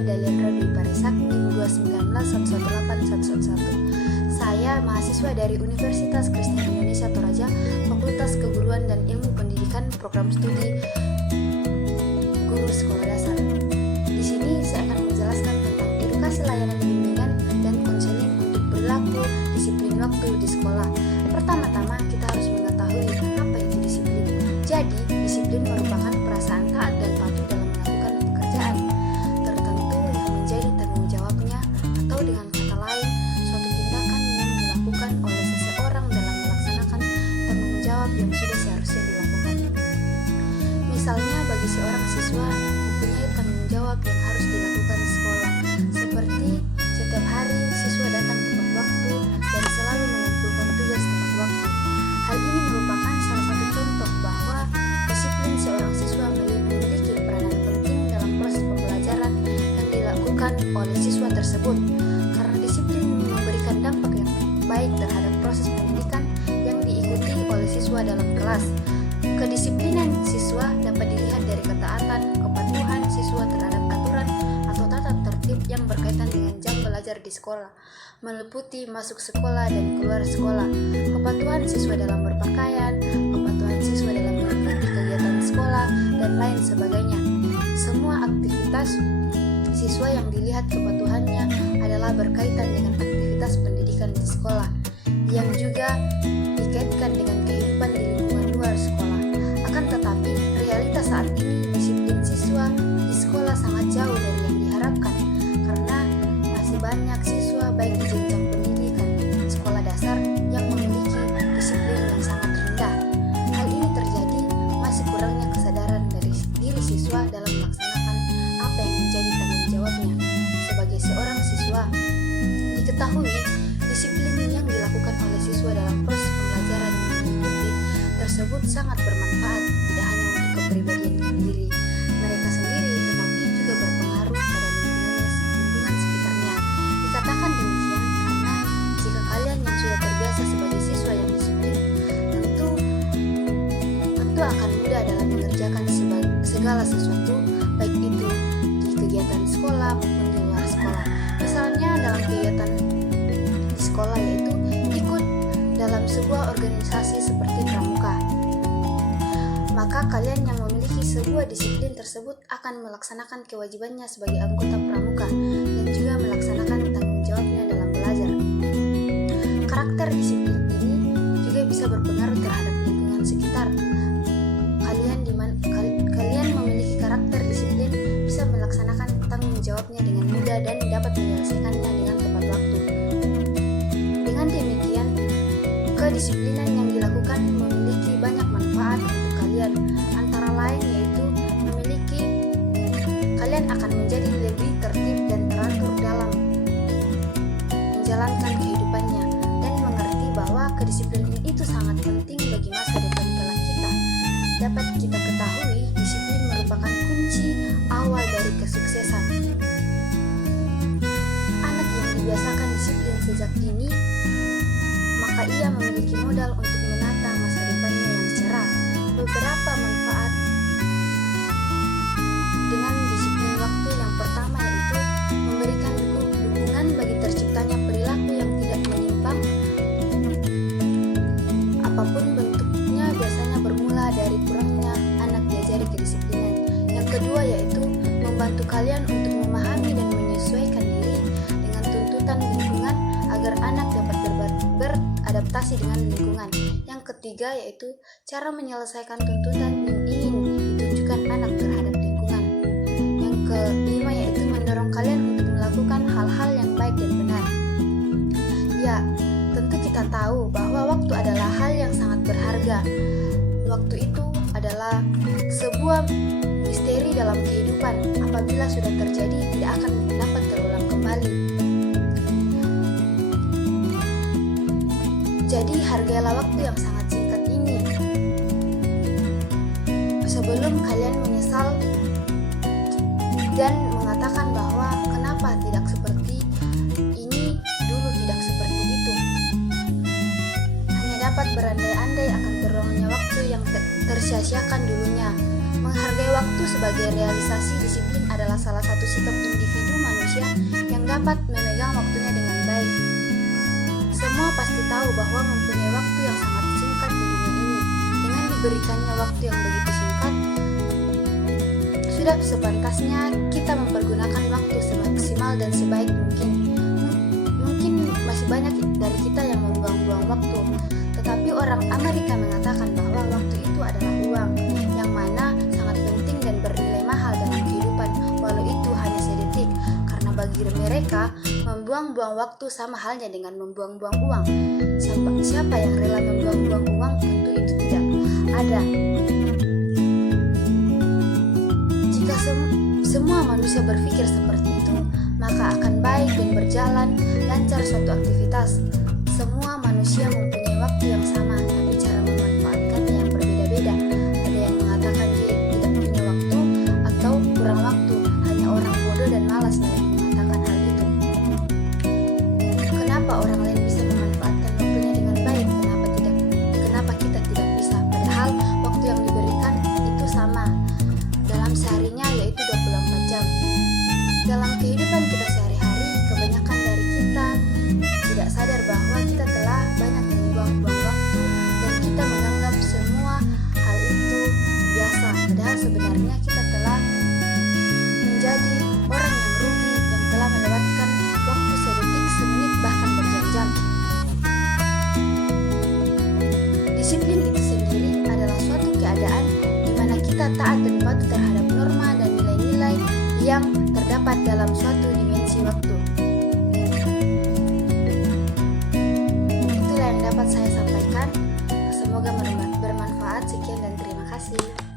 saya Daliandra Dwi Paresak, NIM 219118111. Saya mahasiswa dari Universitas Kristen Indonesia Toraja, Fakultas Keguruan dan Ilmu Pendidikan, Program Studi Guru Sekolah Dasar. Di sini saya akan menjelaskan tentang edukasi layanan bimbingan dan konseling untuk perilaku disiplin waktu di sekolah. Pertama-tama kita harus mengetahui apa itu disiplin. Jadi, disiplin merupakan perasaan taat dan patuh dalam melakukan pekerjaan tertentu yang menjadi tanggung jawabnya, atau dengan kata lain, suatu tindakan yang dilakukan oleh seseorang dalam melaksanakan tanggung jawab yang sudah seharusnya dilakukan. Misalnya, bagi seorang siswa mempunyai tanggung jawab yang harus dilakukan di sekolah, seperti setiap hari siswa datang tepat waktu dan selalu mengumpulkan tugas tepat waktu. Hal ini merupakan salah satu contoh bahwa disiplin seorang siswa memiliki peranan penting dalam proses pembelajaran yang dilakukan oleh siswa tersebut, karena disiplin memberikan dampak yang baik terhadap proses pendidikan yang diikuti oleh siswa dalam kelas. Kedisiplinan siswa dapat dilihat dari ketaatan, kepatuhan siswa terhadap aturan atau tata tertib yang berkaitan dengan jam belajar di sekolah, meliputi masuk sekolah dan keluar sekolah, kepatuhan siswa dalam berpakaian, kepatuhan siswa dalam mengikuti kegiatan sekolah, dan lain sebagainya. Semua aktivitas siswa yang dilihat kepatuhannya adalah berkaitan dengan aktivitas pendidikan di sekolah, yang juga dikaitkan dengan kehidupan di lingkungan luar sekolah. Akan tetapi, realitas saat ini disiplin siswa di sekolah sangat jauh dari yang diharapkan, karena masih banyak siswa baik di jenjang pendidikan sekolah dasar yang memiliki disiplin yang sangat rendah. Hal ini terjadi masih kurangnya kesadaran dari diri siswa dalam melaksanakan apa yang menjadi tanggung jawabnya sebagai seorang siswa. Diketahui, disiplin yang dilakukan oleh siswa dalam proses pembelajaran yang diikuti tersebut sangat bermanfaat, tidak hanya untuk kepribadian diri mereka sendiri, tetapi juga berpengaruh pada lingkungan sekitarnya. Dikatakan demikian karena jika kalian yang sudah terbiasa sebagai siswa yang disiplin, tentu akan mudah dalam mengerjakan segala sesuatu, baik itu di kegiatan sekolah maupun di luar sekolah. Misalnya dalam kegiatan di sekolah, yaitu ikut dalam sebuah organisasi seperti pramuka. Maka kalian yang memiliki sebuah disiplin tersebut akan melaksanakan kewajibannya sebagai anggota pramuka dan juga melaksanakan tanggung jawabnya dalam belajar. Karakter disiplin ini juga bisa berpengaruh terhadap lingkungan sekitar. Kalian memiliki karakter disiplin bisa melaksanakan tanggung jawabnya dengan mudah dan dapat menyelesaikannya dengan tepat waktu. Dengan demikian, kedisiplinan yang dilakukan memiliki banyak manfaat untuk kalian, antara lain yaitu kalian akan menjadi lebih tertib dan teratur dalam menjalankan kehidupannya, dan mengerti bahwa kedisiplinan itu sangat penting bagi masa depan kelak kita. Dapat kita ketahui, disiplin merupakan kunci awal dari kesuksesan. Anak yang dibiasakan disiplin sejak dini, maka ia memiliki modal untuk menata masa depannya yang cerah. Beberapa manfaat dengan disiplin waktu yang pertama yaitu memberikan dukungan bagi terciptanya perilaku yang tidak menyimpang. Apapun bentuknya biasanya bermula dari kurangnya anak diajari kedisiplinan. Yang kedua yaitu membantu kalian untuk memahami dan menyesuaikan diri dengan tuntutan lingkungan agar anak dapat beradaptasi dengan lingkungan. Yang ketiga yaitu cara menyelesaikan tuntutan yang ingin ditunjukkan anak terhadap lingkungan. Yang kelima yaitu mendorong kalian untuk melakukan hal-hal yang baik dan benar. Ya, tentu kita tahu bahwa waktu adalah hal yang sangat berharga. Waktu itu adalah sebuah misteri dalam kehidupan. Apabila sudah terjadi, tidak akan dapat terulang kembali. Jadi hargailah waktu yang sangat singkat ini sebelum kalian menyesal dan mengatakan bahwa kenapa tidak seperti ini dulu, tidak seperti itu. Hanya dapat berandai-andai akan teruangnya waktu yang tersia-siakan dulunya. Menghargai waktu sebagai realisasi disiplin adalah salah satu sikap individu manusia yang dapat memegang waktunya dengan baik. Semua pasti tahu bahwa mempunyai waktu yang sangat singkat di dunia ini. Dengan diberikannya waktu yang begitu singkat, sudah sepantasnya kita mempergunakan waktu semaksimal dan sebaik mungkin. Mungkin masih banyak dari kita yang membuang-buang waktu, tetapi orang Amerika mengatakan bahwa waktu itu adalah uang, yang mana sangat penting dan bernilai mahal dalam kehidupan, walau itu hanya sedetik. Karena bagi mereka, membuang-buang waktu sama halnya dengan membuang-buang uang. Siapa yang rela membuang-buang uang? Tentu itu tidak ada. Jika semua manusia berpikir seperti itu, maka akan baik dan berjalan lancar suatu aktivitas. Semua manusia mempunyai waktu yang sama, tapi cara memanfaatkannya yang berbeda-beda. Ada yang mengatakan dia tidak punya waktu atau kurang waktu. Hanya orang bodoh dan malas yang mengatakan hal itu. Kenapa orang lain bisa memanfaatkan waktunya dengan baik? Kenapa kita tidak bisa? Padahal waktu yang diberikan itu sama dalam seharinya, yaitu 24 jam. Dalam kehidupan kita sehari-hari, kebanyakan dari kita tidak sadar bahwa kita telah banyak membuang-buang waktu dan kita menganggap semua hal itu biasa. Padahal sebenarnya kita telah menjadi orang yang rugi yang telah melewatkan waktu sedetik, semenit, bahkan berjam-jam. Disiplin itu sendiri adalah suatu keadaan di mana kita taat dan patuh terhadap norma dan nilai-nilai yang terdapat dalam suatu dimensi waktu. Itulah yang dapat saya sampaikan. Semoga bermanfaat. Sekian dan terima kasih.